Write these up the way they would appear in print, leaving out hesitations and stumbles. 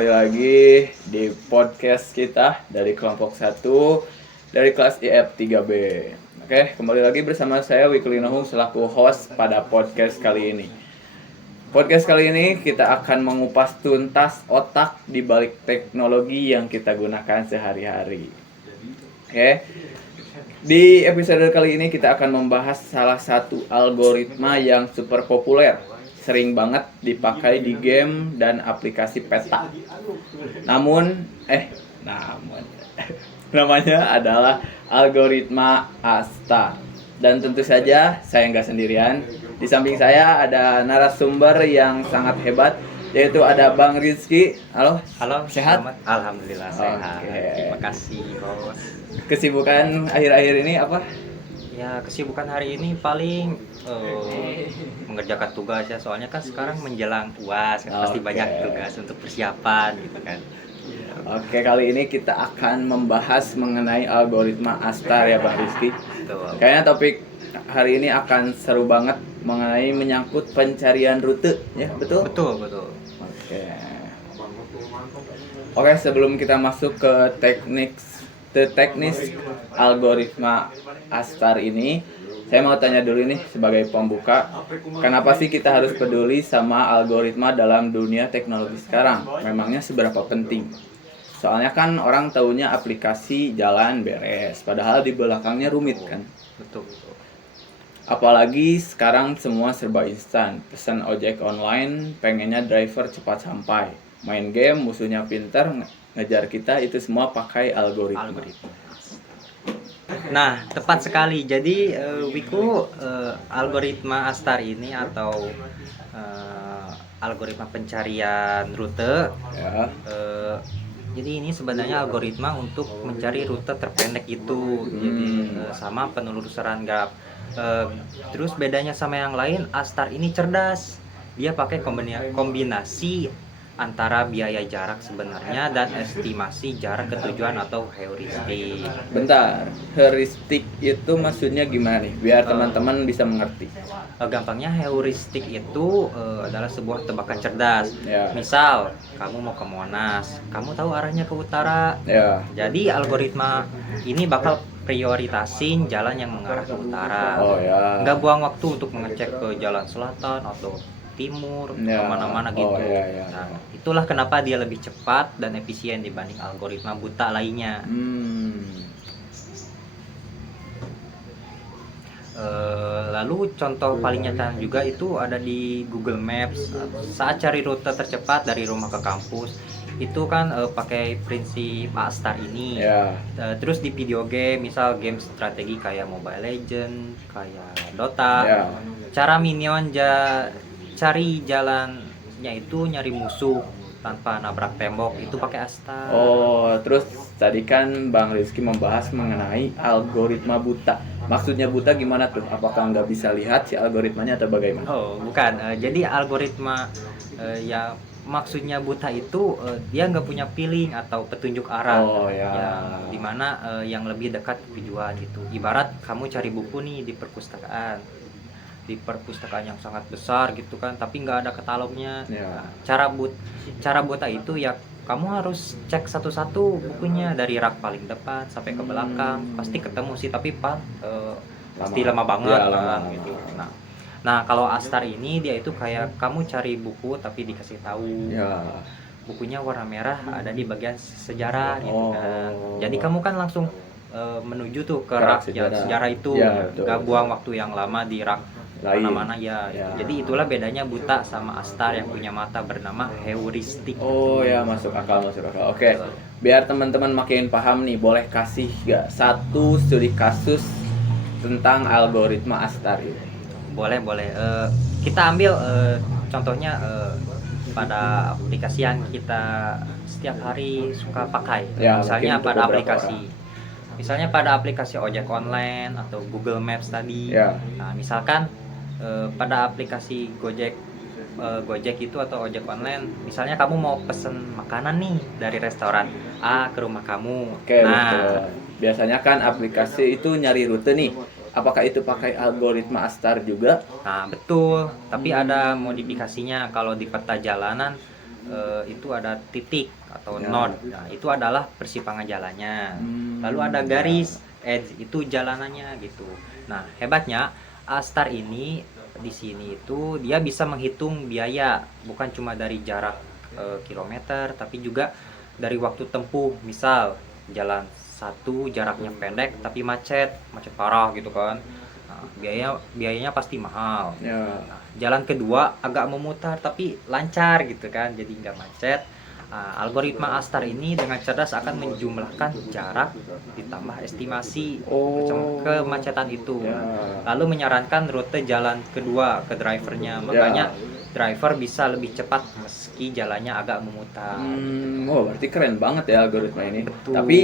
kembali lagi di podcast kita dari kelompok 1 dari kelas IF 3B. Oke, kembali lagi bersama saya Wikli Nahung selaku host pada podcast kali ini. Podcast kali ini kita akan mengupas tuntas otak di balik teknologi yang kita gunakan sehari-hari. Oke. Di episode kali ini kita akan membahas salah satu algoritma yang super populer, sering banget dipakai di game dan aplikasi peta. Namanya adalah algoritma ASTAR. Dan tentu saja saya nggak sendirian. Di samping saya ada narasumber yang sangat hebat, yaitu ada Bang Rizky. Halo. Halo, Sehat? selamat. Alhamdulillah sehat. Oke. Terima kasih, Bos. Kesibukan akhir-akhir ini apa? Ya, kesibukan hari ini paling mengerjakan tugas ya. Soalnya kan sekarang menjelang UAS, kan pasti Oke. banyak tugas untuk persiapan gitu kan. Oke, kali ini kita akan membahas mengenai algoritma ASTAR ya Bang Rizky. Betul. Kayaknya topik hari ini akan seru banget mengenai menyangkut pencarian rute, ya betul? Betul, betul. Oke, sebelum kita masuk ke teknis algoritma ASTAR ini, saya mau tanya dulu nih sebagai pembuka, kenapa sih kita harus peduli sama algoritma dalam dunia teknologi sekarang? Memangnya seberapa penting? Soalnya kan orang taunya aplikasi jalan beres, padahal di belakangnya rumit kan? Betul. Apalagi sekarang semua serba instan, pesan ojek online, pengennya driver cepat sampai. Main game, musuhnya pinter, ngejar kita, itu semua pakai algoritma. Nah, tepat sekali. Jadi Wiku, algoritma ASTAR ini atau algoritma pencarian rute. Ya. Jadi ini sebenarnya algoritma untuk mencari rute terpendek itu. Jadi sama penelusuran graf. Terus bedanya sama yang lain, ASTAR ini cerdas. Dia pakai kombinasi antara biaya jarak sebenarnya dan estimasi jarak ke tujuan atau heuristik. Bentar, heuristik itu maksudnya gimana nih? Biar teman-teman bisa mengerti. Gampangnya heuristik itu adalah sebuah tebakan cerdas. Ya. Misal, kamu mau ke Monas, kamu tahu arahnya ke utara. Ya. Jadi algoritma ini bakal prioritasin jalan yang mengarah ke utara. Oh ya. Nggak buang waktu untuk mengecek ke jalan selatan atau timur, Ya. kemana-mana gitu. Oh, ya. Nah, itulah kenapa dia lebih cepat dan efisien dibanding algoritma buta lainnya. Lalu contoh paling nyata juga itu ada di Google Maps. Saat cari rute tercepat dari rumah ke kampus, itu kan pakai prinsip ASTAR ini. Ya. Terus di video game, misal game strategi kayak Mobile Legends, kayak Dota, Ya. cara minion cari jalannya itu nyari musuh tanpa nabrak tembok, itu pakai ASTAR. Oh, terus tadi kan Bang Rizky membahas mengenai algoritma buta. Maksudnya buta gimana tuh? Apakah nggak bisa lihat si algoritmanya atau bagaimana? Oh, bukan. Jadi algoritma yang maksudnya buta itu dia nggak punya feeling atau petunjuk arah. Oh, ya. Yang dimana yang lebih dekat ke tujuan gitu. Ibarat kamu cari buku nih di perpustakaan yang sangat besar gitu kan, tapi nggak ada katalognya. Ya. Cara buta itu ya kamu harus cek satu-satu bukunya dari rak paling depan sampai ke belakang. Pasti ketemu sih, tapi pasti lama banget Ya, kan lama. gitu. Nah, kalau ASTAR ini dia itu kayak kamu cari buku tapi dikasih tahu. Ya. Bukunya warna merah ada di bagian sejarah gitu kan. Oh. Jadi kamu kan langsung menuju tuh ke Rak rak yang sejarah itu. Ya, betul. Gak buang waktu yang lama di rak Lain. mana-mana ya. Ya. Jadi itulah bedanya buta sama ASTAR yang punya mata bernama heuristik. Oh ya, masuk akal. Oke, biar teman-teman makin paham nih, boleh kasih gak satu studi kasus tentang algoritma ASTAR ini? Boleh. Kita ambil contohnya pada aplikasi yang kita setiap hari suka pakai. Ya, Misalnya mungkin untuk pada beberapa Misalnya pada aplikasi ojek online atau Google Maps tadi. Ya. Nah, misalkan pada aplikasi Gojek itu atau ojek online, misalnya kamu mau pesen makanan nih dari restoran A ke rumah kamu. Oke, Nah, betul. Biasanya kan aplikasi itu nyari rute nih. Apakah itu pakai algoritma ASTAR juga? betul. Tapi ada modifikasinya. Kalau di peta jalanan itu ada titik atau node. Nah, itu adalah persimpangan jalannya. Lalu ada garis edge, itu jalanannya gitu. Nah, hebatnya Astar ini di sini itu dia bisa menghitung biaya, bukan cuma dari jarak kilometer, tapi juga dari waktu tempuh. Misal jalan satu jaraknya pendek tapi macet parah gitu kan. Nah, biayanya pasti mahal. Ya. Nah, jalan kedua agak memutar tapi lancar gitu kan, jadi nggak macet. Nah, algoritma Astar ini dengan cerdas akan menjumlahkan jarak ditambah estimasi kemacetan itu. Ya. Lalu menyarankan rute jalan kedua ke drivernya. Makanya driver bisa lebih cepat meski jalannya agak memutar. Berarti keren banget ya algoritma ini. Betul. Tapi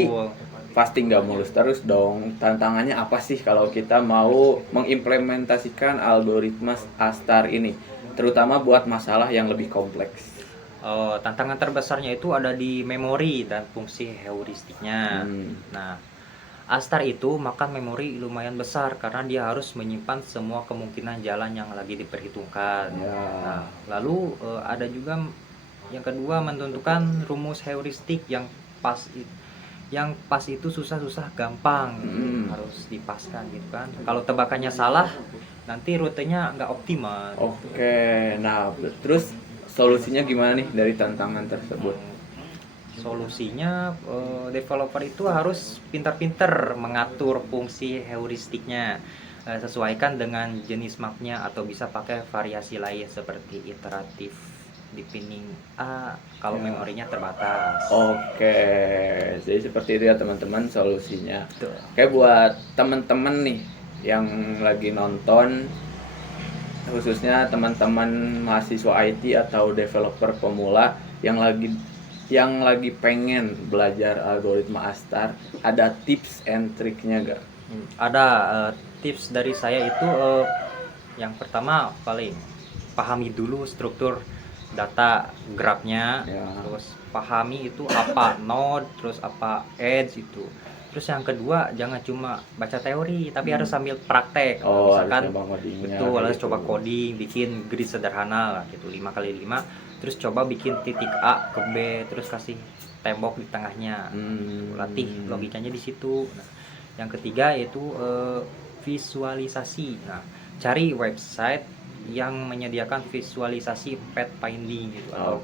pasti nggak mulus terus dong. Tantangannya apa sih kalau kita mau mengimplementasikan algoritma Astar ini, terutama buat masalah yang lebih kompleks? Tantangan terbesarnya itu ada di memori dan fungsi heuristiknya. Nah, Astar itu makan memori lumayan besar karena dia harus menyimpan semua kemungkinan jalan yang lagi diperhitungkan. Nah, lalu ada juga yang kedua, menentukan rumus heuristik yang pas itu susah gampang, harus dipaskan gitu kan. Kalau tebakannya salah, nanti rutenya nggak optimal. Oke, nah terus solusinya gimana nih dari tantangan tersebut? Solusinya developer itu harus pintar-pintar mengatur fungsi heuristiknya, sesuaikan dengan jenis mapnya, atau bisa pakai variasi lain seperti iteratif deepening kalau memorinya terbatas. Oke, jadi seperti itu ya teman-teman solusinya. Betul. Kayak buat teman-teman nih yang lagi nonton, khususnya teman-teman mahasiswa IT atau developer pemula yang lagi pengen belajar algoritma Astar, ada tips and triknya gak? Ada tips dari saya itu, yang pertama paling pahami dulu struktur data grafnya, terus pahami itu apa node, terus apa edge itu. Terus yang kedua, jangan cuma baca teori tapi harus sambil praktek. Misalkan harus coba coding, bikin grid sederhana lah gitu, 5x5, terus coba bikin titik A ke B, terus kasih tembok di tengahnya. Latih logikanya di situ. Nah, yang ketiga yaitu visualisasi. Nah, cari website yang menyediakan visualisasi pathfinding gitu, atau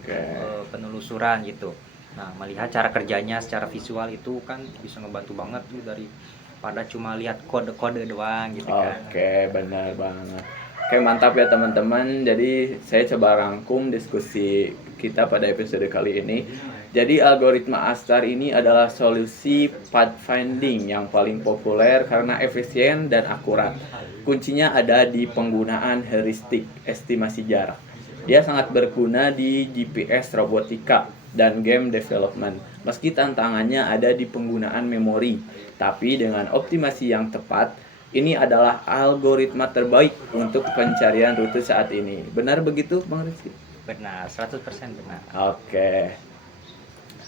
penelusuran gitu. Nah, melihat cara kerjanya secara visual itu kan bisa ngebantu banget tuh daripada cuma lihat kode-kode doang gitu kan. Oke, benar banget. Oke, mantap ya teman-teman. Jadi saya coba rangkum diskusi kita pada episode kali ini. Jadi algoritma Astar ini adalah solusi pathfinding yang paling populer karena efisien dan akurat. Kuncinya ada di penggunaan heuristik, estimasi jarak. Dia sangat berguna di GPS robotika dan game development. Meski tantangannya ada di penggunaan memori, tapi dengan optimasi yang tepat, ini adalah algoritma terbaik untuk pencarian rute saat ini. Benar begitu, Bang Rizky? Benar, 100% benar. Oke.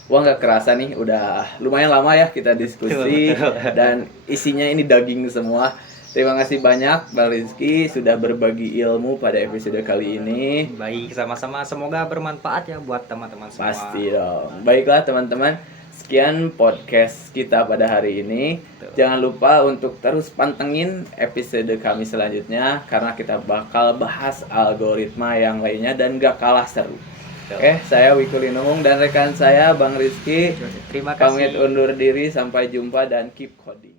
Wah, nggak kerasa nih, udah lumayan lama ya kita diskusi dan isinya ini daging semua. Terima kasih banyak Bang Rizky sudah berbagi ilmu pada episode kali ini. Baik, sama-sama, semoga bermanfaat ya buat teman-teman semua. Pasti dong. Baiklah teman-teman, sekian podcast kita pada hari ini. Jangan lupa untuk terus pantengin episode kami selanjutnya, karena kita bakal bahas algoritma yang lainnya dan gak kalah seru. Oke, saya Wikuli Numung dan rekan saya Bang Rizky. Terima kasih. Pamit undur diri, sampai jumpa dan keep coding.